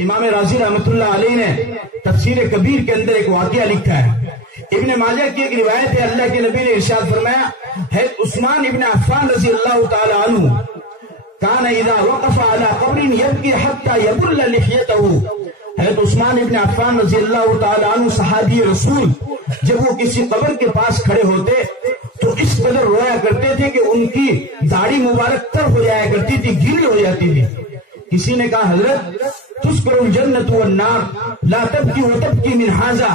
امام رازی رحمۃ اللہ علیہ نے تفسیر کبیر کے اندر ایک واقعہ لکھا ہے. ابن ماجہ کی ایک روایت ہے, اللہ کے نبی نے ارشاد فرمایا ہے عثمان ابن عفان رضی اللہ تعالی عنہ کان اذا وقف على قبر يبكي حتى يبل لحيته. حضرت عثمان ابن عفان رضی اللہ تعالی عنہ صحابی رسول جب وہ کسی قبر کے پاس کھڑے ہوتے تو اس قدر رویا کرتے تھے کہ ان کی داڑھی مبارک تر ہو جایا کرتی تھی, گیلی ہو جاتی تھی. کسی نے کہا حضرت تذکر الجنت والنار لا تبکی وتبکی من ھذا,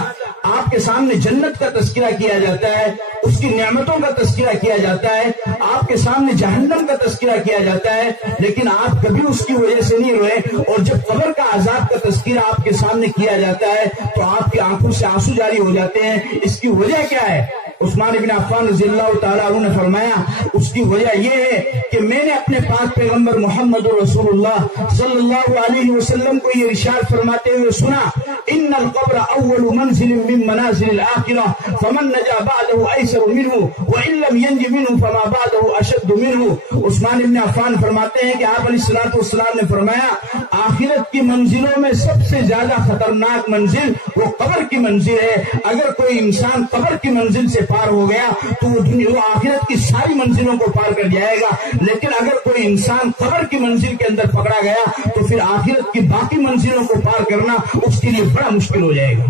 آپ کے سامنے جنت کا تذکرہ کیا جاتا ہے, اس کی نعمتوں کا تذکرہ کیا جاتا ہے, آپ کے سامنے جہنم کا تذکرہ کیا جاتا ہے, لیکن آپ کبھی اس کی وجہ سے نہیں روئے, اور جب قبر کا عذاب کا تذکرہ آپ کے سامنے کیا جاتا ہے تو آپ کی آنکھوں سے آنسو جاری ہو جاتے ہیں. اس کی وجہ کیا ہے؟ عثمان ابن عفان رضی اللہ تعالیٰ عنہ نے فرمایا اس کی وجہ یہ ہے کہ میں نے اپنے پاک پیغمبر محمد رسول اللہ صلی اللہ علیہ وسلم کو یہ ارشاد فرماتے ہوئے سنا, ان القبر اول منزل من منازل الاخرہ فمن نجا بعده ایسر منه وان لم ينج منه فما بعده اشد منه. عثمان ابن عفان فرماتے ہیں کہ آپ علیہ الصلوۃ والسلام نے فرمایا آخرت کی منزلوں میں سب سے زیادہ خطرناک منزل وہ قبر کی منزل ہے. اگر کوئی انسان قبر کی منزل سے پار ہو گیا تو وہ آخرت کی ساری منزلوں کو پار کر جائے گا, لیکن اگر کوئی انسان قبر کی منزل کے اندر پکڑا گیا تو پھر آخرت کی باقی منزلوں کو پار کرنا اس کے لیے بڑا مشکل ہو جائے گا.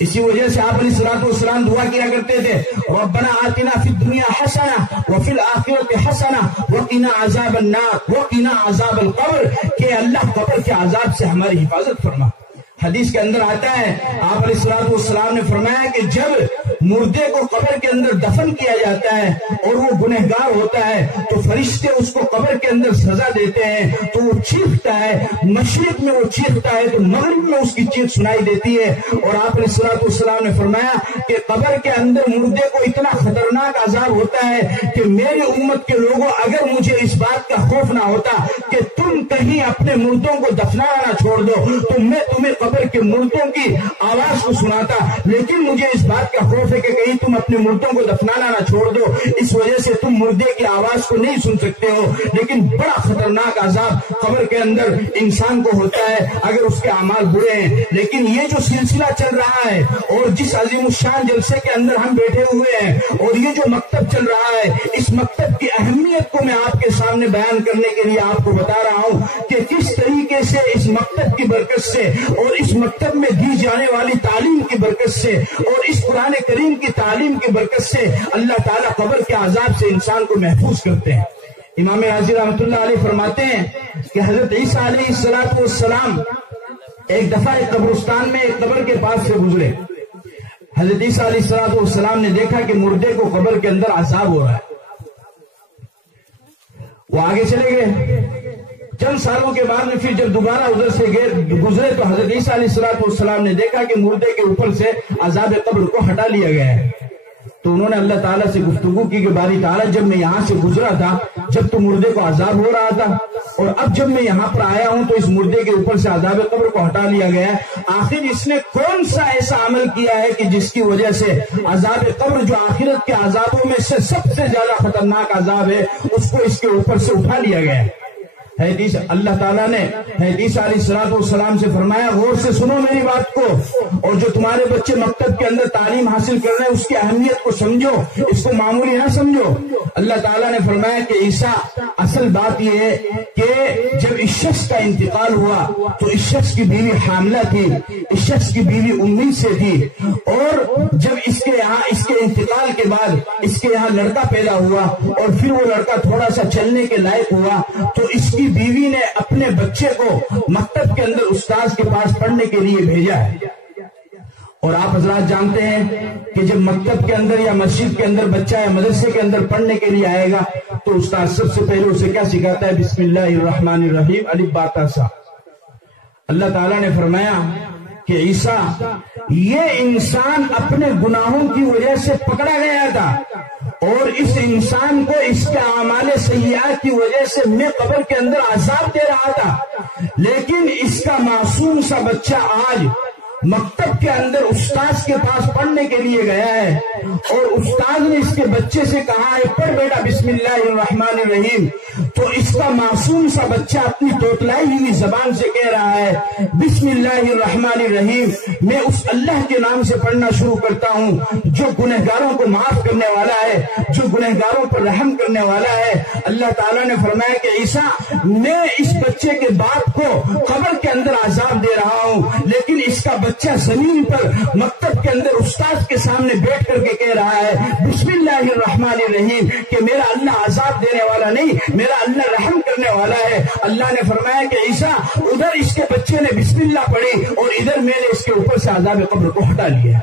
اسی وجہ سے آپ علیہ الصلوۃ والسلام دعا کیا کرتے تھے ربنا آتنا فی الدنیا حسنہ وفی الآخرۃ حسنہ وقنا عذاب النار وقنا عذاب القبر, کہ اللہ قبر کے عذاب سے ہماری حفاظت فرما. حدیث کے اندر آتا ہے آپ علیہ الصلوۃ والسلام نے فرمایا کہ جب مردے کو قبر کے اندر دفن کیا جاتا ہے اور وہ گنہگار ہوتا ہے تو فرشتے اس کو قبر کے اندر سزا دیتے ہیں, تو وہ چیختا ہے, مشرق میں وہ چیختا ہے تو مغرب میں اس کی چیخ سنائی دیتی ہے. اور آپ علیہ الصلوۃ والسلام نے فرمایا کہ قبر کے اندر مردے کو اتنا خطرناک عذاب ہوتا ہے کہ میری امت کے لوگوں اگر مجھے اس بات کا خوف نہ ہوتا کہ تم کہیں اپنے مردوں کو دفنانا چھوڑ دو تو میں تمہیں قبر کے مردوں کی آواز کو سناتا, لیکن مجھے اس بات کا خوف ہے کہ کہیں تم اپنے مردوں کو دفنانا نہ چھوڑ دو, اس وجہ سے تم مردے کی آواز کو نہیں سن سکتے ہو. لیکن بڑا خطرناک عذاب قبر کے اندر انسان کو ہوتا ہے اگر اس کے اعمال برے ہیں. لیکن یہ جو سلسلہ چل رہا ہے اور جس عظیم الشان جلسے کے اندر ہم بیٹھے ہوئے ہیں اور یہ جو مکتب چل رہا ہے, اس مکتب کی اہمیت کو میں آپ کے سامنے بیان کرنے کے لیے آپ کو بتا رہا ہوں کہ کس طریقے سے اس مکتب کی برکت سے اور اس مکتب میں دی جانے والی تعلیم کی برکت سے اور اس قرآن کریم کی تعلیم کی برکت سے اللہ تعالیٰ قبر کے عذاب سے انسان کو محفوظ کرتے ہیں. امام رازی رحمۃ اللہ علیہ فرماتے ہیں کہ حضرت عیسیٰ علیہ الصلوۃ والسلام ایک دفعہ ایک قبرستان میں ایک قبر کے پاس سے گزرے. حضرت عیسیٰ علیہ الصلوۃ والسلام نے دیکھا کہ مردے کو قبر کے اندر عذاب ہو رہا ہے. وہ آگے چلے گئے. چند سالوں کے بعد میں پھر جب دوبارہ ادھر سے گزرے تو حضرت عیسیٰ علیہ الصلوۃ والسلام نے دیکھا کہ مردے کے اوپر سے عذاب قبر کو ہٹا لیا گیا ہے. تو انہوں نے اللہ تعالیٰ سے گفتگو کی کہ باری تعالیٰ جب میں یہاں سے گزرا تھا جب تو مردے کو عذاب ہو رہا تھا اور اب جب میں یہاں پر آیا ہوں تو اس مردے کے اوپر سے عذاب قبر کو ہٹا لیا گیا ہے, آخر اس نے کون سا ایسا عمل کیا ہے کہ جس کی وجہ سے عذاب قبر جو آخرت کے عذابوں میں سے سب سے زیادہ خطرناک عذاب ہے اس کو اس کے اوپر سے اٹھا لیا گیا ہے. حدیث اللہ تعالیٰ نے حدیث علیہ الصلوۃ والسلام سے فرمایا غور سے سنو میری بات کو, اور جو تمہارے بچے مکتب کے اندر تعلیم حاصل کر رہے ہیں اس کی اہمیت کو سمجھو, اس کو معمولی نہ سمجھو. اللہ تعالیٰ نے فرمایا کہ عیسیٰ اصل بات یہ ہے کہ جب اس شخص کا انتقال ہوا تو اس شخص کی بیوی حاملہ تھی, اس شخص کی بیوی امید سے تھی, اور جب اس کے انتقال کے بعد اس کے یہاں لڑکا پیدا ہوا اور پھر وہ لڑکا تھوڑا سا چلنے کے لائق ہوا تو اس کی بیوی نے اپنے بچے کو مکتب کے اندر استاذ کے پاس پڑھنے کے لیے بھیجا ہے. اور آپ حضرات جانتے ہیں کہ جب مکتب کے اندر یا مسجد کے اندر بچہ یا مدرسے کے اندر پڑھنے کے لیے آئے گا تو استاذ سب سے پہلے اسے کیا سکھاتا ہے؟ بسم اللہ الرحمن الرحیم الف با تا سا. اللہ تعالیٰ نے فرمایا کہ عیسیٰ یہ انسان اپنے گناہوں کی وجہ سے پکڑا گیا تھا اور اس انسان کو اس کے اعمال سیئات کی وجہ سے میں قبر کے اندر عذاب دے رہا تھا, لیکن اس کا معصوم سا بچہ آج مکتب کے اندر استاذ کے پاس پڑھنے کے لیے گیا ہے اور استاذ نے اس کے بچے سے کہا ہے پڑھ بیٹا بسم اللہ الرحمن الرحیم, تو اس کا मासूम सा बच्चा अपनी तोतलाई हुई जबान से कह रहा है बिस्मिल्लाहिर्रहमानिर्रहीम, मैं उस अल्लाह के नाम से पढ़ना शुरू करता हूँ जो गुनहगारों को माफ करने वाला है, जो गुनहगारों पर रहम करने वाला है। अल्लाह ताला ने फरमाया कि ईसा, मैं इस बच्चे के बाप को कब्र के अंदर आजाब दे रहा हूँ, लेकिन इसका बच्चा जमीन पर मकतब के अंदर उस्ताद के सामने बैठ करके कह रहा है बिस्मिल्लाहिर्रहमानिर्रहीम कि मेरा अल्लाह आजाब देने वाला नहीं, मेरा अल्लाह रहम करने वाला है। अल्लाह ने फरमाया कि ईसा, उधर इसके बच्चे ने बिस्मिल्लाह पढ़ी और इधर मैंने इसके ऊपर से आजाब कब्र को हटा लिया।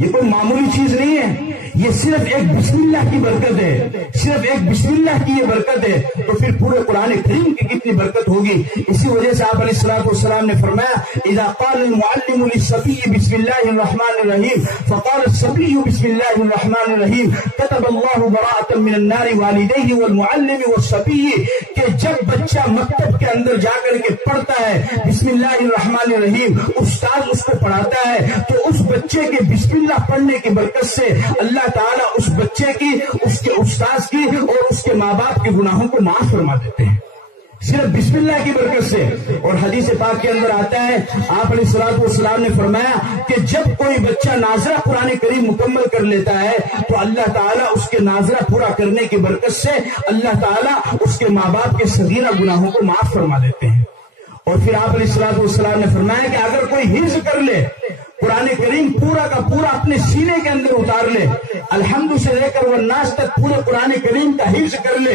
ये कोई मामूली चीज नहीं है, ये सिर्फ एक बिस्मिल्लाह की बरकत है, सिर्फ एक बिस्मिल्लाह की ये बरकत है, तो फिर पूरे कुरान करीम की कितनी बरकत होगी। इसी वजह से आप अलैहिस्सलाम ने फरमाया इज़ा क़ाल अल-मुअल्लिमु लिस-सबiyyi बिस्मिल्लाहिर्रहमानिर्रहीम फ़क़ाल अस-सबiyyu बिस्मिल्लाहिर्रहमानिर्रहीम कतबल्लाहु बराअतन मिनन-नारि वालिदैहि वल-मुअल्लिमि वस-सबiyyi, कि जब बच्चा मकतब के अंदर जाकर के पढ़ता है बिस्मिल्लाहिर्रहमानिर्रहीम, उस्ताद उसको पढ़ाता है, तो उस बच्चे के बिस्मिल्लाह पढ़ने की बरकत से अल्लाह ताला उस बच्चे की, उसके उस्ताद की और उसके माँ बाप के गुनाहों को माफ फरमा देते हैं, सिर्फ बिस्मिल्लाह की बरकत से। और हदीस पाक के अंदर आता है, आप अलैहिस्सलाम ने फरमाया कि जब कोई बच्चा नाजरा कुरान करीम मुकम्मल कर लेता है तो अल्लाह ताला उसके नाजरा पूरा करने की बरकत से अल्लाह ताला उसके माँ बाप के सगीरा गुनाहों को माफ फरमा देते हैं। और फिर आप अलैहिस्सलाम ने फरमाया कि अगर कोई हिफ्ज़ कर ले, कुरान करीम पूरा का पूरा अपने सीने के अंदर उतार ले, अलहम्दु से लेकर वन्नास तक पूरे कुरान करीम का हिफ्ज़ कर ले,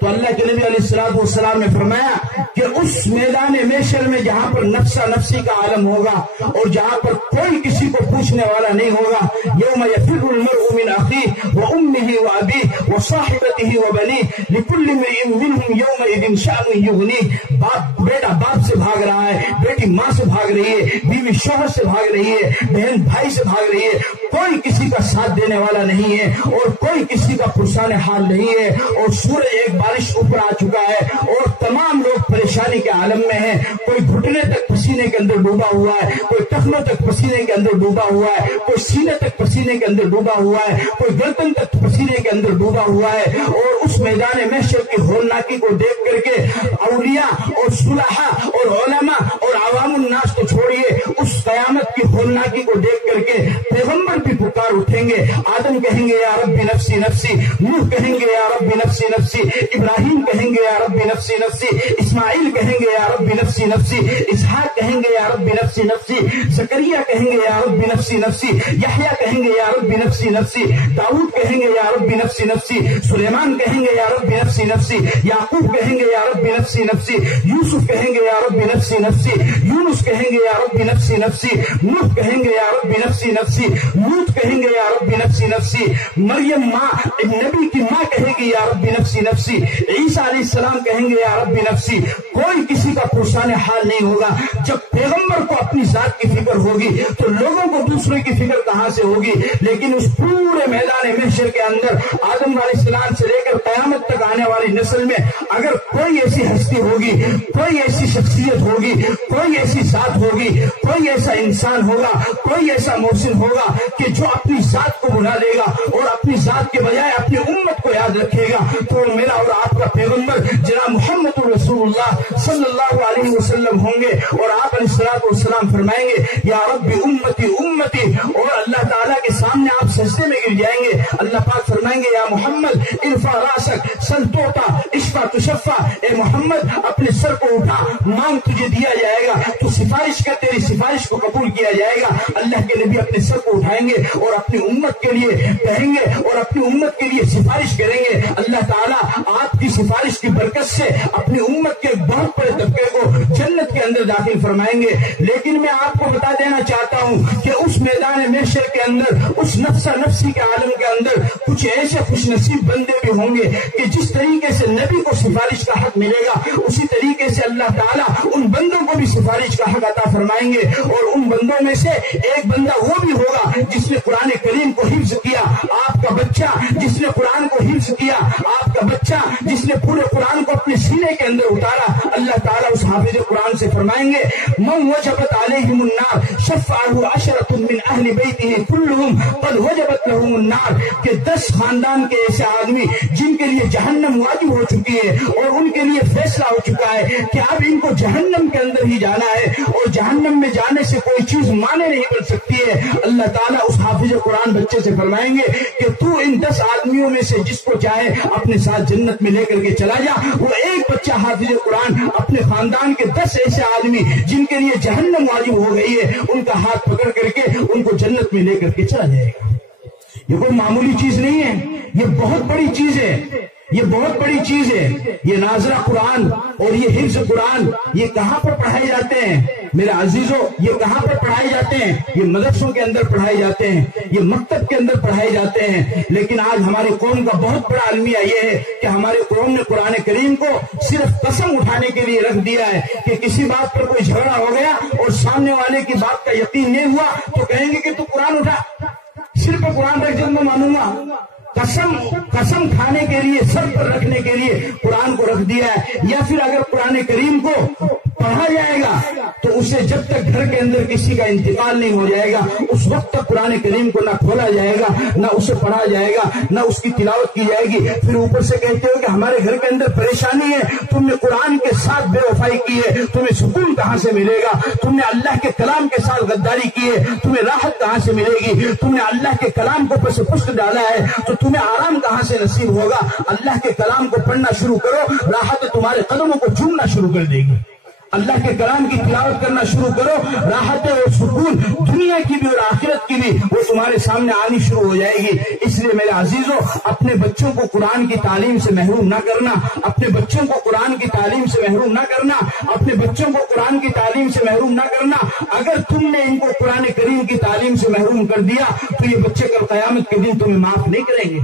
तो अल्लाह के नबी अलैहिस्सलाम ने फरमाया कि उस मैदान महशर में जहां पर नफ्सा नफ्सी का आलम होगा और जहां पर कोई किसी को पूछने वाला नहीं होगा, यौम यफिर्रुल मर्'उ मिन अखीहि व उम्मिहि व अबीहि व साहिबतिहि व बनीहि लिकुल्लि इम्रिइन मिनहुम यौमइज़िन शअनुन युग़नीहि, बाप बेटा बाप से भाग रहा है, बेटी माँ से भाग रही है, बीवी शौहर से भाग रही है, बहन भाई से भाग रही है, कोई किसी का साथ देने वाला नहीं है और कोई किसी का पुरसाने हाल नहीं है, और सूरज एक बारिश ऊपर आ चुका है और तमाम लोग परेशानी के आलम में हैं, कोई घुटने तक पसीने के अंदर डूबा हुआ है, कोई टखनों तक पसीने के अंदर डूबा हुआ है, कोई सीने तक पसीने के अंदर डूबा हुआ है, कोई गर्दन तक पसीने के अंदर डूबा हुआ है। और उस मैदान महशर की होलनाकी को देख करके औलिया और सुलहा और उलमा और अवामुन नास को छोड़िए, उस कयामत की होलनाकी को देख करके पैगंबर भी पुकार उठेंगे। आदम कहेंगे या रब्बी नफ्सी नफ्सी, नूह कहेंगे या रब्बी नफ्सी नफ्सी, इब्राहिम कहेंगे या रब्बी नफ्सी नफ्सी, इस्माइल कहेंगे या रब्बी नफ्सी नफ्सी, इसहाक कहेंगे या रब्बी नफ्सी नफ्सी, ज़करिया कहेंगे या रब्बी नफ्सी नफ्सी, यहया कहेंगे या रब्बी नफ्सी नफ्सी, दाऊद कहेंगे या रब्बी नफ्सी नफ्सी, सुलेमान कहेंगे या रब्बी नफ्सी नफ्सी, याकूब कहेंगे या रब्बी नफ्सी नफ्सी, यूसुफ कहेंगे या रब्बी नफ्सी नफ्सी, यूनुस कहेंगे या रब्बी नफ्सी नफ्सी, नूह कहेंगे या रब्बी नफ्सी नफ्सी, लूत कहेंगे या रब्बी नफ्सी नफ्सी, मरियम माँ नबी की माँ कहेगी या रब्बी नफ्सी नफ्सी, ईसा अलैहिस्सलाम कहेंगे या रब्बी नफ्सी। कोई किसी का पुरसाने हाल नहीं होगा। जब पैगंबर को अपनी जात की फिक्र होगी तो लोगों को दूसरे की फिक्र कहां से होगी। लेकिन उस पूरे मैदान महशर के अंदर आदम अलैहिस्सलाम से लेकर कयामत तक आने वाली नस्ल में अगर कोई ऐसी हस्ती होगी, कोई ऐसी शख्सियत होगी, कोई ऐसी जात होगी, कोई ऐसा इंसान होगा, कोई ऐसा मोहसिन होगा कि जो अपनी जात को भुला देगा और अपनी जात के बजाय अपनी उम्मत को याद रखेगा, तो मेरा और आपका पैगंबर जनाब मोहम्मद रसूलुल्लाह सल्लल्लाहु अलैहि वसल्लम होंगे। और आप अलैहिस्सलाम फरमाएंगे या रब्बी उम्मती उम्मती, और अल्लाह ताला के सामने आप सजदे में गिर जाएंगे। अल्लाह पाक फरमाएंगे या मोहम्मद इरफा रासक सल तोता इश्फा तुशफ़ा, ए मोहम्मद अपने सर को उठा, मांग तुझे दिया जाएगा, तू सिफारिश कर, तेरी सिफारिश को कबूल किया जाएगा। अल्लाह के नबी अपने सर को उठाएंगे और अपनी उम्मत के लिए कहेंगे और अपनी उम्मत के लिए सिफारिश करेंगे। अल्लाह ताला आपकी सिफारिश की बरकत से अपनी उम्मत के बहुत बड़े तबके को जन्नत के अंदर दाखिल फरमाएंगे। लेकिन मैं आपको बता देना चाहता हूं कि उस मैदान महशर के अंदर, उस नफ्सा नफ्सी के आलम के अंदर कुछ ऐसे खुशनसीब बंदे भी होंगे कि जिस तरीके से नबी को सिफारिश का हक मिलेगा उसी तरीके से अल्लाह ताला उन बंदों को भी सिफारिश का हक अता फरमाएंगे। और उन बंदों में से एक बंदा वो भी होगा जिसने कुरान करीम को हिफ्ज किया। आपका बच्चा जिसने कुरान को हिफ्ज किया, आपका बच्चा जिसने पूरे कुरान को अपने सीने के अंदर उतारा, अल्लाह ताला उस हाफिज कुरान से फरमाएंगे मन वजबत अलैहिमुन नार शफ़अहु अशरतुन मिन अहली बैतिही कुल्लुहुम क़द वजबत लहुमुन नार, कि 10 खानदान के ऐसे आदमी जिनके लिए जहन्नम वाजिब हो चुकी है और उनके लिए फैसला हो चुका है कि अब इनको जहन्नम के अंदर ही जाना है और जहन्नम में जाने से कोई चीज माने नहीं बन सकती है। अल्लाह ताला उस हाफिज कुरान बच्चे से फरमाएंगे कि तू इन 10 आदमियों में से जिसको चाहे अपने साथ जन्नत में लेकर के चला जा। वो एक बच्चा हाफिज कुरान अपने खानदान के 10 ऐसे आदमी जिनके लिए जहन्नम वाजिब हो गई है उनका हाथ पकड़ करके उनको जन्नत में लेकर के चला जाएगा। ये कोई मामूली चीज नहीं है, ये बहुत बड़ी चीज है, ये बहुत बड़ी चीज है। ये नाजरा कुरान और ये हिफ्ज कुरान ये कहाँ पर पढ़ाए जाते हैं मेरे अजीजों? ये कहाँ पर पढ़ाए जाते हैं? ये मदरसों के अंदर पढ़ाए जाते हैं, ये मकतब के अंदर पढ़ाए जाते हैं। लेकिन आज हमारी कौम का बहुत बड़ा अलमिया ये है कि हमारी कौम ने कुरान करीम को सिर्फ कसम उठाने के लिए रख दिया है कि किसी बात पर कोई झगड़ा हो गया और सामने वाले की बात का यकीन नहीं हुआ तो कहेंगे कि तू कुरान उठा, सिर्फ कुरान रख जब मैं मानूंगा। कसम खाने के लिए, सर पर रखने के लिए कुरान को रख दिया है। या फिर अगर कुरान करीम को पढ़ा जाएगा तो उसे जब तक घर के अंदर किसी का इंतकाल नहीं हो जाएगा उस वक्त तक कुरान करीम को ना खोला जाएगा, ना उसे पढ़ा जाएगा, ना उसकी तिलावत की जाएगी। फिर ऊपर से कहते हो कि हमारे घर के अंदर परेशानी है, तुमने कुरान के साथ बेवफाई की है, तुम्हें सुकून कहाँ से मिलेगा? तुमने अल्लाह के कलाम के साथ गद्दारी की है, तुम्हें राहत कहाँ से मिलेगी? तुमने अल्लाह के कलाम को पस पुष्ट डाला है तो तुम्हें आराम कहाँ से नसीब होगा? अल्लाह के कलाम को पढ़ना शुरू करो, राहत तुम्हारे कदमों को चूमना शुरू कर देगी। अल्लाह के कलाम की तिलावत करना शुरू करो, राहत और सुकून दुनिया की भी और आखिरत की भी वो तुम्हारे सामने आनी शुरू हो जाएगी। इसलिए मेरे अजीजों, अपने बच्चों को कुरान की तालीम से महरूम ना करना, अपने बच्चों को कुरान की तालीम से महरूम ना करना, अपने बच्चों को कुरान की तालीम से महरूम ना करना। अगर तुमने इनको कुरान करीम की तालीम से महरूम कर दिया तो ये बच्चे कल कयामत के दिन तुम्हें माफ नहीं करेंगे।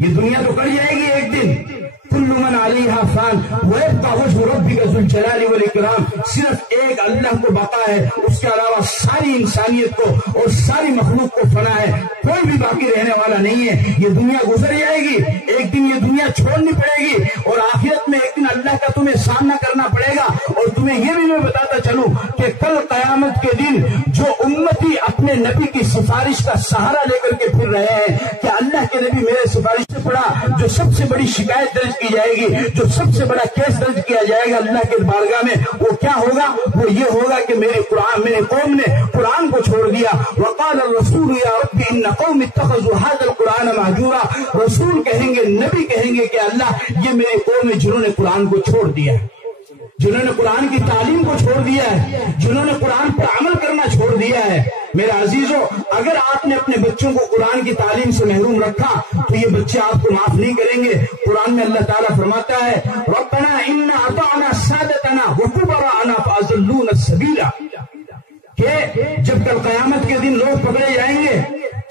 ये दुनिया तो कट जाएगी एक दिन। कुल्लु मन अलैहा फान वयब्का वजहु रब्बिका ज़ुल जलाली वल इकराम। सिर्फ एक अल्लाह को बका है, उसके अलावा सारी इंसानियत को और सारी मखलूक को फना है, कोई भी बाकी रहने वाला नहीं है। ये दुनिया गुजर जाएगी, एक दिन ये दुनिया छोड़नी पड़ेगी और आखिरत में एक दिन अल्लाह का तुम्हें सामना करना पड़ेगा। और तुम्हें ये भी मैं बताता चलूं कि कल कयामत के दिन जो उम्मती अपने नबी की सिफारिश का सहारा लेकर के फिर रहे हैं कि अल्लाह के नबी मेरे सिफारिश से पड़ा, जो सबसे बड़ी शिकायत दर्ज की जाएगी, जो सबसे बड़ा केस दर्ज किया जाएगा अल्लाह के बारगाह में, वो क्या होगा? वो ये होगा कि मेरे कौम ने कुरान को छोड़ दिया। वक़ाल रसूल या रब्बी इन्न कौमी इत्तख़ज़ू हाज़ल कुरान महजूरा। रसूल कहेंगे, नबी कहेंगे कि अल्लाह ये मेरी कौम है जिन्होंने कुरान को छोड़ दिया, जिन्होंने कुरान की तालीम को छोड़ दिया है, जिन्होंने कुरान पर अमल करना छोड़ दिया है। मेरे अजीजों, अगर आपने अपने बच्चों को कुरान की तालीम से महरूम रखा तो ये बच्चे आपको माफ नहीं करेंगे। कुरान में अल्लाह ताला फरमाता है रब्बना इन्ना अताअना सादतना व कुबराअना फअज़ल्लूना सबीला, कि जब कल कयामत के दिन लोग पकड़े जाएंगे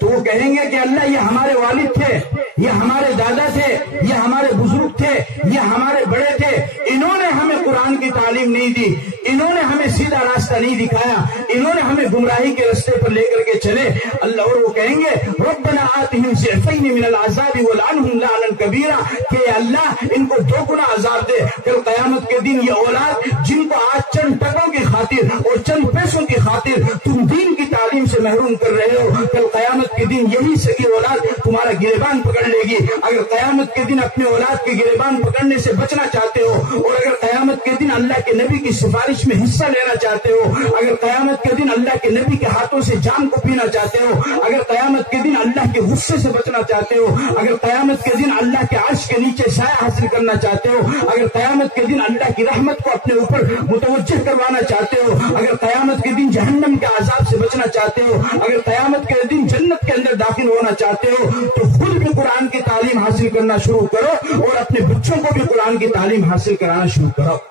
तो वो कहेंगे कि अल्लाह ये हमारे वालिद थे, ये हमारे दादा थे, ये हमारे बुजुर्ग थे, ये हमारे बड़े थे, इन्होंने हमें कुरान की तालीम नहीं दी, इन्होंने हमें सीधा रास्ता नहीं दिखाया, इन्होंने हमें गुमराही के रास्ते पर लेकर के चले। अल्लाह और वो कहेंगे रब्बना आतिहिम ज़िअफ़ैनि मिनल अज़ाबि वलअनहुम लअनन कबीरा, कि अल्लाह इनको 2 गुना अजाब दे। कल कयामत के दिन ये औलाद जिनको आज चंद टकों की खातिर और चंद पैसों की खातिर तुम दीन की तालीम से महरूम कर रहे हो, कल कयामत के दिन यही सगी औलाद तुम्हारा गिरेबान पकड़ लेगी। अगर कयामत के दिन अपने औलाद के गिरेबान पकड़ने से बचना चाहते हो और अगर कयामत के दिन अल्लाह के नबी की सिफारिश में हिस्सा लेना चाहते हो, अगर कयामत के दिन अल्लाह के नबी के हाथों से जाम को पीना चाहते हो, अगर कयामत के दिन अल्लाह के गुस्से से बचना चाहते हो, अगर कयामत के दिन अल्लाह के अर्श के नीचे साया हासिल करना चाहते हो, अगर कयामत के दिन अल्लाह की रहमत को अपने ऊपर मुतवज्जह करवाना चाहते हो, अगर कयामत के दिन जहन्नम के अजाब से बचना चाहते हो, अगर कयामत के दिन जन्नत के अंदर दाखिल होना चाहते हो, तो खुद भी कुरान की तालीम हासिल करना शुरू करो और अपने बच्चों को भी कुरान की तालीम हासिल कराना शुरू करो।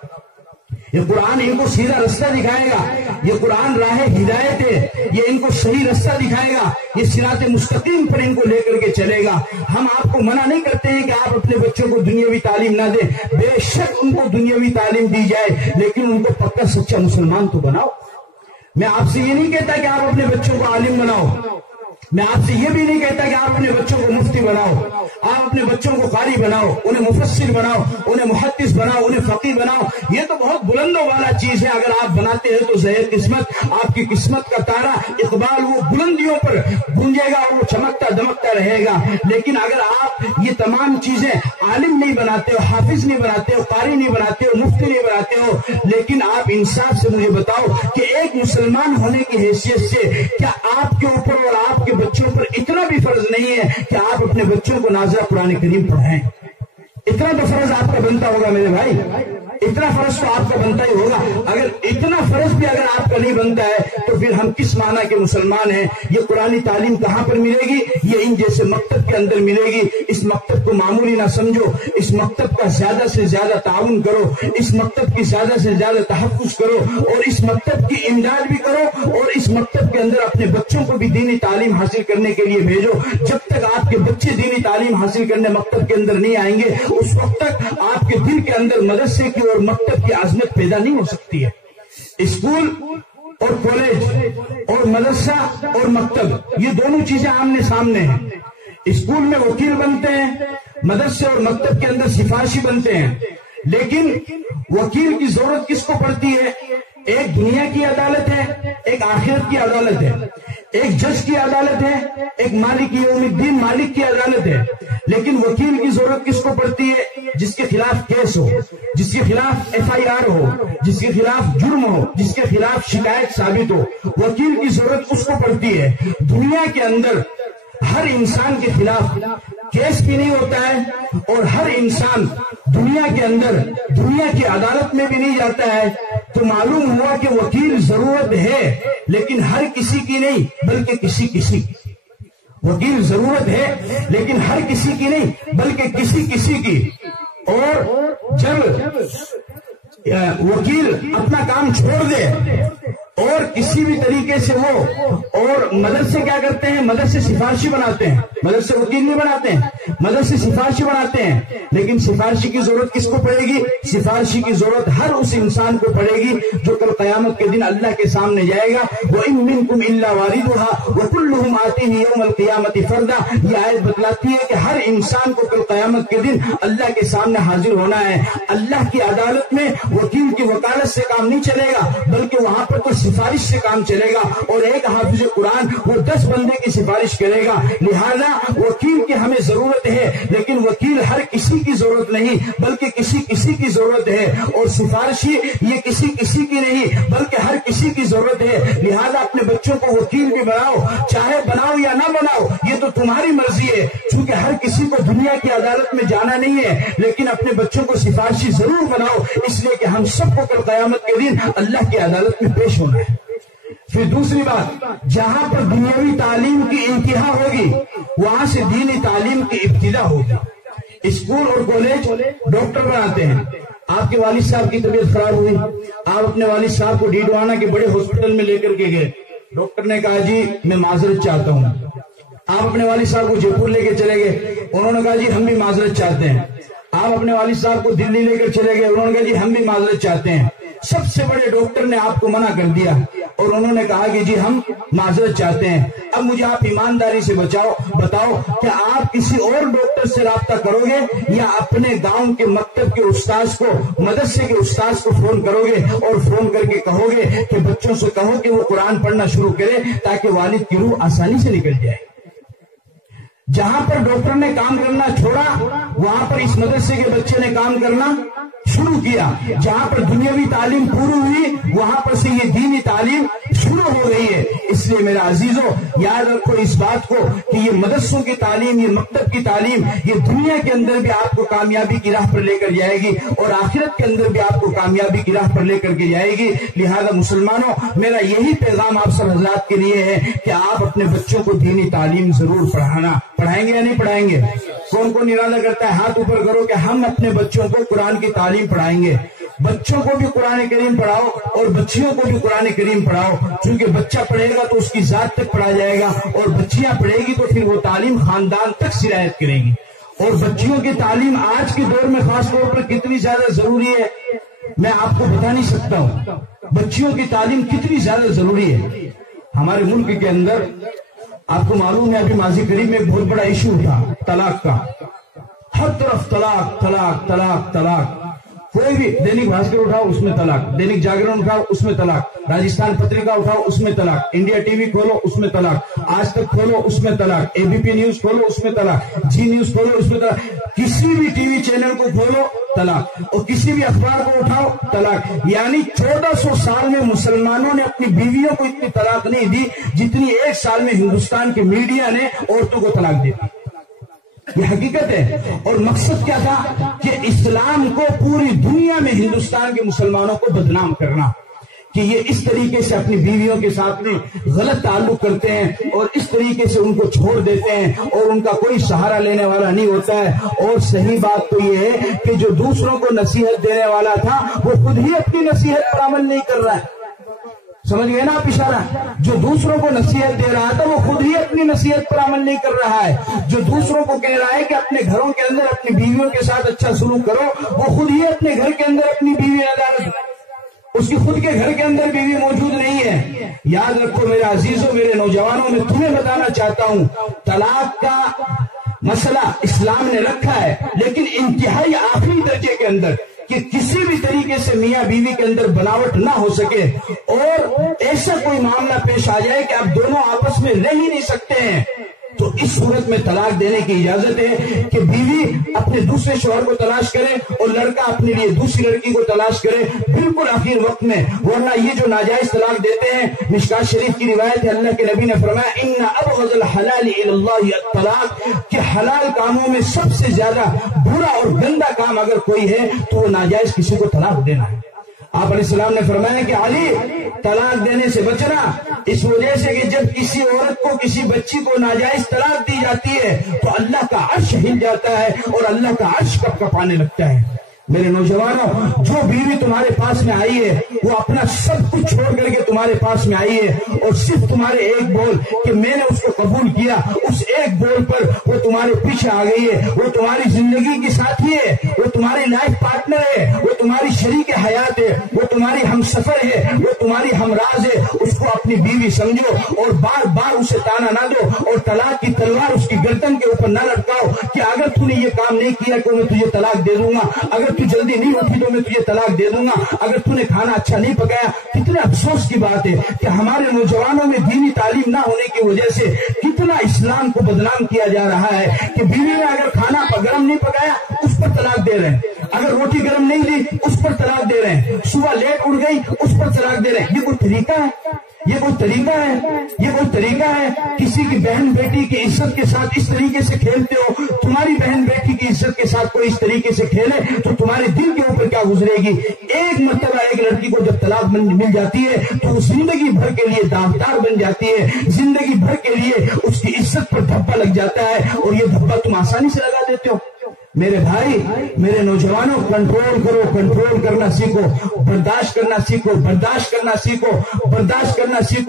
ये कुरान इनको सीधा रास्ता दिखाएगा, ये कुरान राह हिदायत है, ये इनको सही रास्ता दिखाएगा, ये सिरात मुस्तकीम पर इनको लेकर के चलेगा। हम आपको मना नहीं करते हैं कि आप अपने बच्चों को दुनियावी तालीम ना दें, बेशक उनको दुनियावी तालीम दी जाए, लेकिन उनको पक्का सच्चा मुसलमान तो बनाओ। मैं आपसे ये नहीं कहता कि आप अपने बच्चों को आलिम बनाओ, मैं आपसे ये भी नहीं कहता कि आप अपने बच्चों को मुफ्ती बनाओ, आप अपने बच्चों को कारी बनाओ, उन्हें मुफस्सिर बनाओ, उन्हें मुहद्दिस बनाओ, उन्हें फकीह बनाओ। ये तो बहुत बुलंदों वाला चीज है। अगर आप बनाते हैं तो ज़हर किस्मत, आपकी किस्मत का तारा इकबाल वो बुलंदियों पर गूंजेगा और वो चमकता दमकता रहेगा। लेकिन अगर आप ये तमाम चीजें आलिम नहीं बनाते हो, हाफिज नहीं बनाते हो, कारी नहीं बनाते हो, मुफ्ती नहीं बनाते हो, लेकिन आप इंसाफ से मुझे बताओ कि एक मुसलमान होने की हैसियत से क्या आपके ऊपर और आपके बच्चों पर इतना भी फर्ज नहीं है कि आप अपने बच्चों को नाज़िला कुरान करीम पढ़ाएं? इतना तो फर्ज आपका बनता होगा मेरे भाई, इतना फर्ज तो आपका बनता ही होगा। अगर इतना फर्ज भी अगर आपका नहीं बनता है तो फिर हम किस माना के मुसलमान हैं? ये कुरानी तालीम कहां पर मिलेगी? ये इन जैसे मकतब के अंदर मिलेगी। इस मकतब को मामूली ना समझो, इस मकतब का ज्यादा से ज्यादा ताउन करो, इस मकतब की ज्यादा से ज्यादा तहफ़्फ़ुज़ करो और इस मकतब की इमदाद भी करो और इस मकतब के अंदर अपने बच्चों को भी दीनी तालीम हासिल करने के लिए भेजो। जब तक आपके बच्चे दीनी तालीम हासिल करने मकतब के अंदर नहीं आएंगे उस वक्त तक आपके दिल के अंदर मदरसे की और मकतब की आज़मत पैदा नहीं हो सकती है। स्कूल और कॉलेज और मदरसा और मकतब ये दोनों चीजें आमने सामने हैं। स्कूल में वकील बनते हैं, मदरसे और मकतब के अंदर सिफारिशी बनते हैं। लेकिन वकील की जरूरत किसको पड़ती है? एक दुनिया की अदालत है, एक आखिरत की अदालत है, एक जज की अदालत है, एक मालिक यौमुद्दीन मालिक की अदालत है। लेकिन वकील की जरूरत किसको पड़ती है? जिसके खिलाफ केस हो, जिसके खिलाफ FIR हो, जिसके खिलाफ जुर्म हो, जिसके खिलाफ शिकायत साबित हो, वकील की जरूरत उसको पड़ती है। दुनिया के अंदर हर इंसान के खिलाफ केस भी नहीं होता है और हर इंसान दुनिया के अंदर दुनिया की अदालत में भी नहीं जाता है। तो मालूम हुआ कि वकील जरूरत है लेकिन हर किसी की नहीं बल्कि किसी की। वकील जरूरत है लेकिन हर किसी की नहीं बल्कि किसी की। और जब वकील अपना काम छोड़ दे और किसी भी तरीके से वो और मदरसे क्या करते हैं? मदरसे सिफारिशी बनाते हैं, मदरसे वकील नहीं बनाते हैं, मदरसे सिफारिशी बनाते हैं। लेकिन सिफारिशी की जरूरत किसको पड़ेगी? सिफारिशी की जरूरत हर उस इंसान को पड़ेगी जो कल कयामत के दिन अल्लाह के सामने जाएगा। व इन मिनकुम इल्ला वारिदुहा व कुल्लुहुम आतीही यौमल क़ियामति फर्दा। ये आयत बतलाती है कि हर इंसान को कल कयामत के दिन अल्लाह के सामने हाजिर होना है। अल्लाह की अदालत में वकील की वकालत से काम नहीं चलेगा बल्कि वहां पर तो सिफारिश से काम चलेगा। और एक हाफिज कुरान वो 10 बंदे की सिफारिश करेगा। लिहाजा वकील की हमें जरूरत है लेकिन वकील हर किसी की जरूरत नहीं बल्कि किसी की जरूरत है। और सिफारिशी ये किसी की नहीं बल्कि हर किसी की जरूरत है। लिहाजा अपने बच्चों को वकील भी बनाओ, चाहे बनाओ या ना बनाओ ये तो तुम्हारी मर्जी है। चूंकि हर किसी को दुनिया की अदालत में जाना नहीं है लेकिन अपने बच्चों को सिफारिशी जरूर बनाओ, इसलिए कि हम सबको कल कयामत के दिन अल्लाह की अदालत में पेश होना है। फिर दूसरी बात, जहां पर दुनियावी तालीम की इंतहा होगी वहां से दीनी तालीम की इब्तिदा होगी। स्कूल और कॉलेज डॉक्टर बनाते हैं। आपके वालिद साहब की तबीयत खराब हुई, आप अपने वालिद साहब को डीडवाना के बड़े हॉस्पिटल में लेकर के गए। डॉक्टर ने कहा जी मैं माजरत चाहता हूँ। आप अपने वालिद साहब को जयपुर लेकर चले गए, उन्होंने कहा जी हम भी माजरत चाहते हैं। आप अपने वालिद साहब को दिल्ली लेकर चले गए, उन्होंने कहा जी हम भी माजरत चाहते हैं। सबसे बड़े डॉक्टर ने आपको मना कर दिया और उन्होंने कहा कि जी हम माजरत चाहते हैं। अब मुझे आप ईमानदारी से बताओ क्या आप किसी और डॉक्टर से राब्ता करोगे या अपने गांव के मकतब के उस्ताद को, मदरसे के उस्ताद को फोन करोगे और फोन करके कहोगे कि बच्चों से कहो कि वो कुरान पढ़ना शुरू करे ताकि वालिद की रूह आसानी से निकल जाए। जहां पर डॉक्टर ने काम करना छोड़ा वहां पर इस मदरसे के बच्चे ने काम करना शुरू किया। जहां पर दुनियावी तालीम पूरी हुई वहां पर से ये दीनी तालीम शुरू हो गई है। इसलिए मेरा अजीजों याद रखो इस बात को कि ये मदरसों की तालीम, ये मकतब की तालीम ये दुनिया के अंदर भी आपको कामयाबी की राह पर लेकर जाएगी और आखिरत के अंदर भी आपको कामयाबी की राह पर लेकर के जाएगी। लिहाजा मुसलमानों मेरा यही पैगाम आप सब हजरात के लिए है कि आप अपने बच्चों को दीनी तालीम जरूर पढ़ाएंगे या नहीं पढ़ाएंगे? कौन कौन इरादा करता है हाथ ऊपर करो कि हम अपने बच्चों को कुरान की तालीम पढ़ाएंगे। बच्चों को भी कुरान करीम पढ़ाओ और बच्चियों को भी कुरान करीम पढ़ाओ, क्योंकि बच्चा पढ़ेगा तो उसकी जात तक पढ़ा जाएगा और बच्चियां पढ़ेगी तो फिर वो तालीम खानदान तक सिरायत करेगी। और बच्चियों की तालीम आज के दौर में खास तौर पर कितनी ज्यादा जरूरी है मैं आपको बता नहीं सकता हूँ। बच्चियों की तालीम कितनी ज्यादा जरूरी है। हमारे मुल्क के अंदर آپ کو معلوم ہے ابھی ماضی قریب میں ایک بہت بڑا ایشو تھا طلاق کا، ہر طرف طلاق طلاق طلاق طلاق، کوئی بھی دینک بھاسکر اٹھاؤ اس میں طلاق، دینک جاگرن اٹھاؤ اس میں طلاق، راجستھان پترکا اٹھاؤ اس میں طلاق، انڈیا ٹی وی کھولو اس میں طلاق، آج تک کھولو اس میں طلاق، اے بی پی نیوز کھولو اس میں طلاق، جی نیوز کھولو اس میں طلاق، کسی بھی ٹی وی چینل کو کھولو طلاق، اور کسی بھی اخبار کو اٹھاؤ طلاق۔ یعنی 1400 سال میں مسلمانوں نے اپنی بیویوں کو اتنی طلاق نہیں دی جتنی ایک سال میں ہندوستان کے میڈیا نے عورتوں کو طلاق دی۔ یہ حقیقت ہے، اور مقصد کیا تھا کہ اسلام کو پوری دنیا میں ہندوستان کے مسلمانوں کو بدنام کرنا، کہ یہ اس طریقے سے اپنی بیویوں کے ساتھ میں غلط تعلق کرتے ہیں اور اس طریقے سے ان کو چھوڑ دیتے ہیں اور ان کا کوئی سہارا لینے والا نہیں ہوتا ہے۔ اور صحیح بات تو یہ ہے کہ جو دوسروں کو نصیحت دینے والا تھا وہ خود ہی اپنی نصیحت پر عمل نہیں کر رہا ہے۔ سمجھ گئے نا آپ اشارہ؟ جو دوسروں کو نصیحت دے رہا تھا وہ خود ہی اپنی نصیحت پر عمل نہیں کر رہا ہے۔ جو دوسروں کو کہہ رہا ہے کہ اپنے گھروں کے اندر اپنی بیویوں کے ساتھ اچھا سلوک کرو، وہ خود ہی اپنے گھر کے اندر اپنی بیوی عدالت، اس کی خود کے گھر کے اندر بیوی موجود نہیں ہے۔ یاد رکھو میرے عزیزوں، میرے نوجوانوں، میں تمہیں بتانا چاہتا ہوں طلاق کا مسئلہ اسلام نے رکھا ہے، لیکن انتہائی آخری درجے کے اندر، کہ کسی بھی طریقے سے میاں بیوی کے اندر بناوٹ نہ ہو سکے اور ایسا کوئی معاملہ پیش آ جائے کہ آپ دونوں آپس میں رہ ہی نہیں سکتے ہیں، تو اس صورت میں طلاق دینے کی اجازت ہے کہ بیوی اپنے دوسرے شوہر کو تلاش کرے اور لڑکا اپنے لیے دوسری لڑکی کو تلاش کرے، بالکل آخر وقت میں۔ ورنہ یہ جو ناجائز طلاق دیتے ہیں، مشکات شریف کی روایت ہے، اللہ کے نبی نے فرمایا ان ابغض الحلال الی اللہ الطلاق، کہ حلال کاموں میں سب سے زیادہ برا اور گندا کام اگر کوئی ہے تو وہ ناجائز کسی کو طلاق دینا ہے۔ آپ علیہ السلام نے فرمایا کہ علی طلاق دینے سے بچنا، اس وجہ سے کہ جب کسی عورت کو کسی بچی کو ناجائز طلاق دی جاتی ہے تو اللہ کا عرش ہل جاتا ہے اور اللہ کا عرش کپ کپانے لگتا ہے۔ میرے نوجوانوں، جو بیوی تمہارے پاس میں آئی ہے وہ اپنا سب کچھ چھوڑ کر کے تمہارے پاس میں آئی ہے، اور صرف تمہارے ایک بول کہ میں نے اس کو قبول کیا، اس ایک بول پر وہ تمہارے پیچھے آ گئی ہے۔ وہ تمہاری زندگی کی ساتھی ہے، وہ تمہاری لائف پارٹنر ہے، وہ تمہاری شریک حیات ہے، وہ تمہاری ہم سفر ہے، وہ تمہاری ہمراز ہے۔ اس کو اپنی بیوی سمجھو اور بار بار اسے تانا نہ دو اور طلاق کی تلوار اس کی گردن کے اوپر نہ لٹکاؤ کہ اگر تو نے یہ کام نہیں کیا تو میں تجھے طلاق دے دوں گا، اگر تو جلدی نہیں اٹھی تو میں تجھے طلاق دے دوں گا، اگر تو نے کھانا اچھا نہیں پکایا۔ کتنے افسوس کی بات ہے کہ ہمارے نوجوانوں میں دینی تعلیم نہ ہونے کی وجہ سے کتنا اسلام کو بدنام کیا جا رہا ہے کہ بیوی نے اگر کھانا گرم نہیں پکایا اس پر طلاق دے رہے ہیں، اگر روٹی گرم نہیں دی اس پر طلاق دے رہے ہیں، صبح لیٹ اٹھ گئی اس پر طلاق دے رہے ہیں۔ یہ کوئی طریقہ ہے؟ یہ کوئی طریقہ ہے؟ یہ کوئی طریقہ ہے؟ کسی کی بہن بیٹی کی عزت کے ساتھ اس طریقے سے کھیلتے ہو؟ تمہاری بہن بیٹی کی عزت کے ساتھ کوئی اس طریقے سے کھیلے تو تمہارے دل کے اوپر کیا گزرے گی؟ ایک مرتبہ ایک لڑکی کو جب طلاق مل جاتی ہے تو وہ زندگی بھر کے لیے داغدار بن جاتی ہے، زندگی بھر کے لیے اس کی عزت پر دھبا لگ جاتا ہے، اور یہ دھبا تم آسانی سے لگا دیتے ہو۔ میرے بھائی، میرے نوجوانوں، کنٹرول کرو، کنٹرول کرنا سیکھو، برداشت کرنا سیکھو، برداشت کرنا سیکھو، برداشت کرنا سیکھو۔